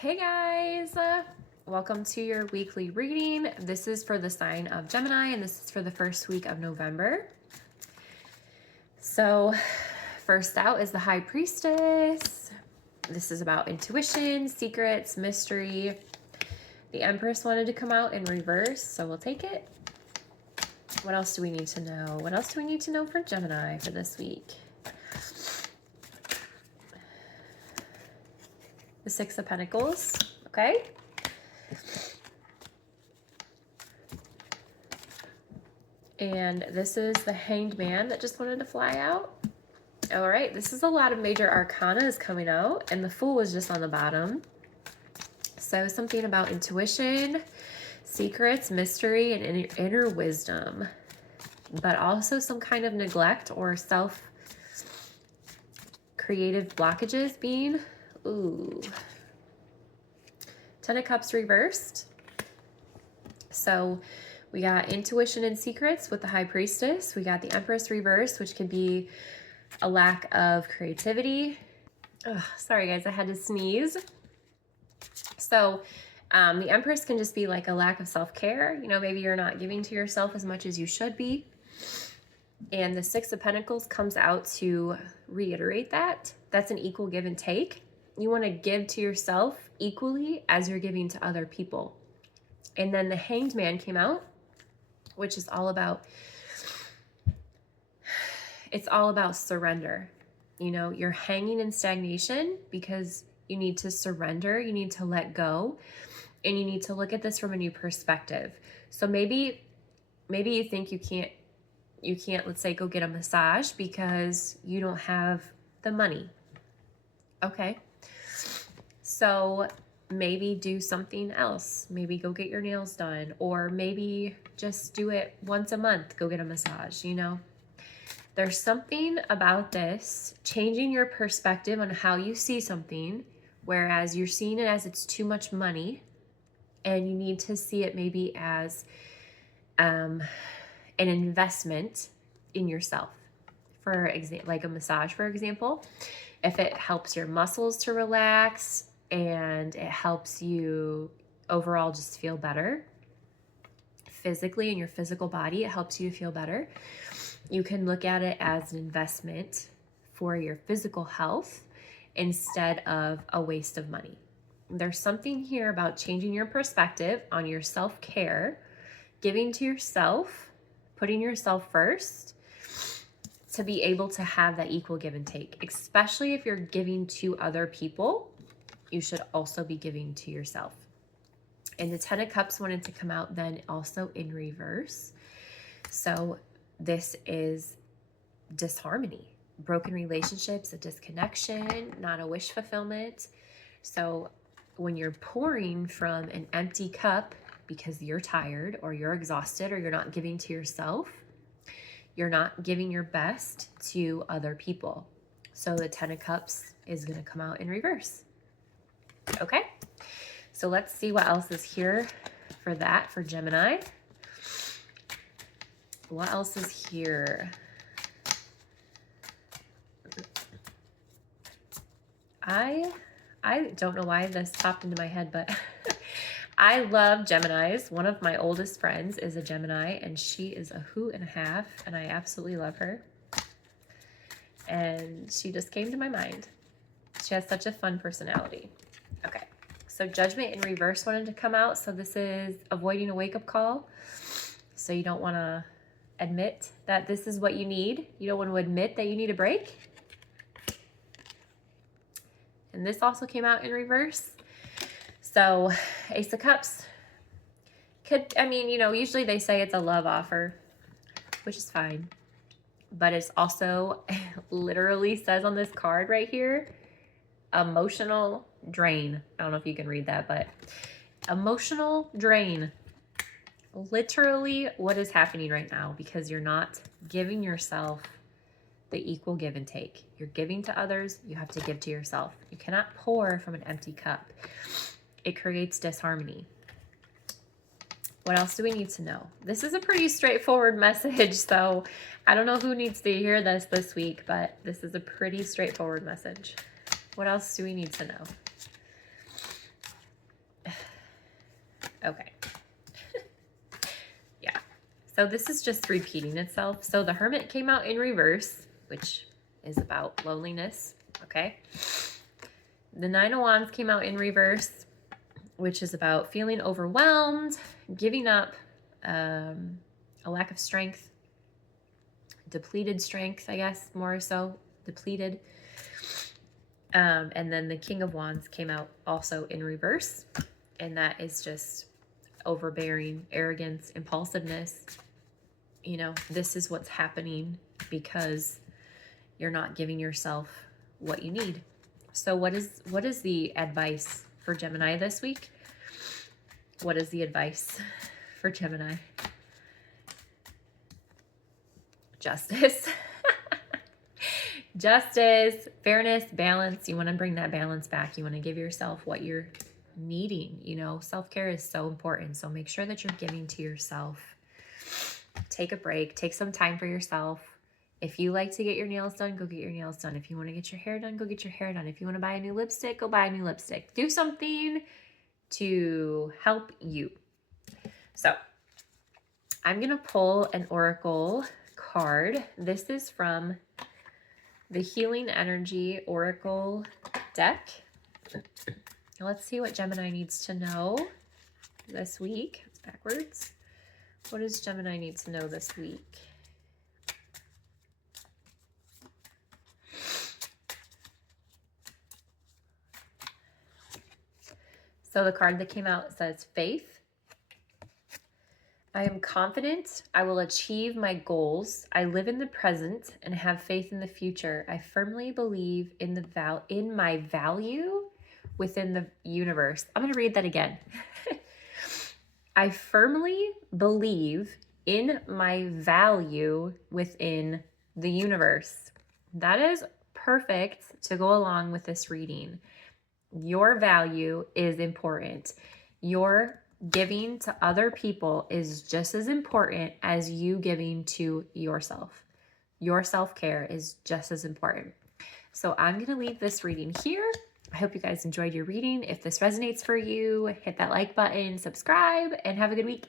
Hey guys, welcome to your weekly reading. This is for the sign of Gemini and this is for the first week of November. So first out is the High Priestess. This is about intuition, secrets, mystery. The Empress wanted to come out in reverse, so we'll take it. What else do we need to know? What else do we need to know for Gemini for this week? The Six of Pentacles, okay? And this is the Hanged Man that just wanted to fly out. All right, this is a lot of major arcana is coming out, and the Fool was just on the bottom. So something about intuition, secrets, mystery, and inner wisdom, but also some kind of neglect or self-creative blockages being. Ooh. Ten of Cups reversed. So we got intuition and secrets with the High Priestess. We got the Empress reversed, which could be a lack of creativity. Ugh, sorry guys, I had to sneeze. So the Empress can just be like a lack of self-care. You know, maybe you're not giving to yourself as much as you should be. And the Six of Pentacles comes out to reiterate that. That's an equal give and take. You want to give to yourself equally as you're giving to other people. And then the Hanged Man came out, which is all about, it's all about surrender. You know, you're hanging in stagnation because you need to surrender, you need to let go, and you need to look at this from a new perspective. So maybe you think you can't, let's say, go get a massage because you don't have the money. Okay. So maybe do something else. Maybe go get your nails done, or maybe just do it once a month, go get a massage, you know. There's something about this, changing your perspective on how you see something, whereas you're seeing it as it's too much money, and you need to see it maybe as an investment in yourself. For example, like a massage, for example, if it helps your muscles to relax and it helps you overall just feel better physically in your physical body, it helps you feel better. You can look at it as an investment for your physical health instead of a waste of money. There's something here about changing your perspective on your self-care, giving to yourself, putting yourself first, to be able to have that equal give and take. Especially if you're giving to other people, you should also be giving to yourself. And the Ten of Cups wanted to come out then also in reverse. So this is disharmony, broken relationships, a disconnection, not a wish fulfillment. So when you're pouring from an empty cup because you're tired or you're exhausted or you're not giving to yourself, you're not giving your best to other people. So the Ten of Cups is going to come out in reverse. Okay, so let's see what else is here for that, for Gemini. What else is here? I don't know why this popped into my head, but I love Geminis. One of my oldest friends is a Gemini, and she is a hoot and a half, and I absolutely love her. And she just came to my mind. She has such a fun personality. Okay, so Judgment in reverse wanted to come out. So this is avoiding a wake-up call. So you don't want to admit that this is what you need. You don't want to admit that you need a break. And this also came out in reverse. So Ace of Cups could, I mean, you know, usually they say it's a love offer, which is fine. But it's also literally says on this card right here, emotional drain. I don't know if you can read that, but emotional drain. Literally what is happening right now, because you're not giving yourself the equal give and take. You're giving to others, you have to give to yourself. You cannot pour from an empty cup. It creates disharmony. What else do we need to know? This is a pretty straightforward message, so I don't know who needs to hear this week, but this is a pretty straightforward message. What else do we need to know? Okay. Yeah. So this is just repeating itself. So the Hermit came out in reverse, which is about loneliness. Okay. The Nine of Wands came out in reverse, which is about feeling overwhelmed, giving up, a lack of strength, depleted strength, I guess, more so, depleted. And then the King of Wands came out also in reverse, and that is just overbearing, arrogance, impulsiveness. You know, this is what's happening because you're not giving yourself what you need. So what is the advice for Gemini this week? What is the advice for Gemini? Justice. Justice, fairness, balance. You want to bring that balance back. You want to give yourself what you're needing. You know, self-care is so important. So make sure that you're giving to yourself. Take a break. Take some time for yourself. If you like to get your nails done, go get your nails done. If you want to get your hair done, go get your hair done. If you want to buy a new lipstick, go buy a new lipstick. Do something to help you. So I'm going to pull an oracle card. This is from the Healing Energy Oracle deck. Let's see what Gemini needs to know this week. It's backwards. What does Gemini need to know this week? So the card that came out says faith. I am confident I will achieve my goals. I live in the present and have faith in the future. I firmly believe in my value within the universe. I'm going to read that again. I firmly believe in my value within the universe. That is perfect to go along with this reading. Your value is important. Your giving to other people is just as important as you giving to yourself. Your self-care is just as important. So I'm going to leave this reading here. I hope you guys enjoyed your reading. If this resonates for you, hit that like button, subscribe, and have a good week.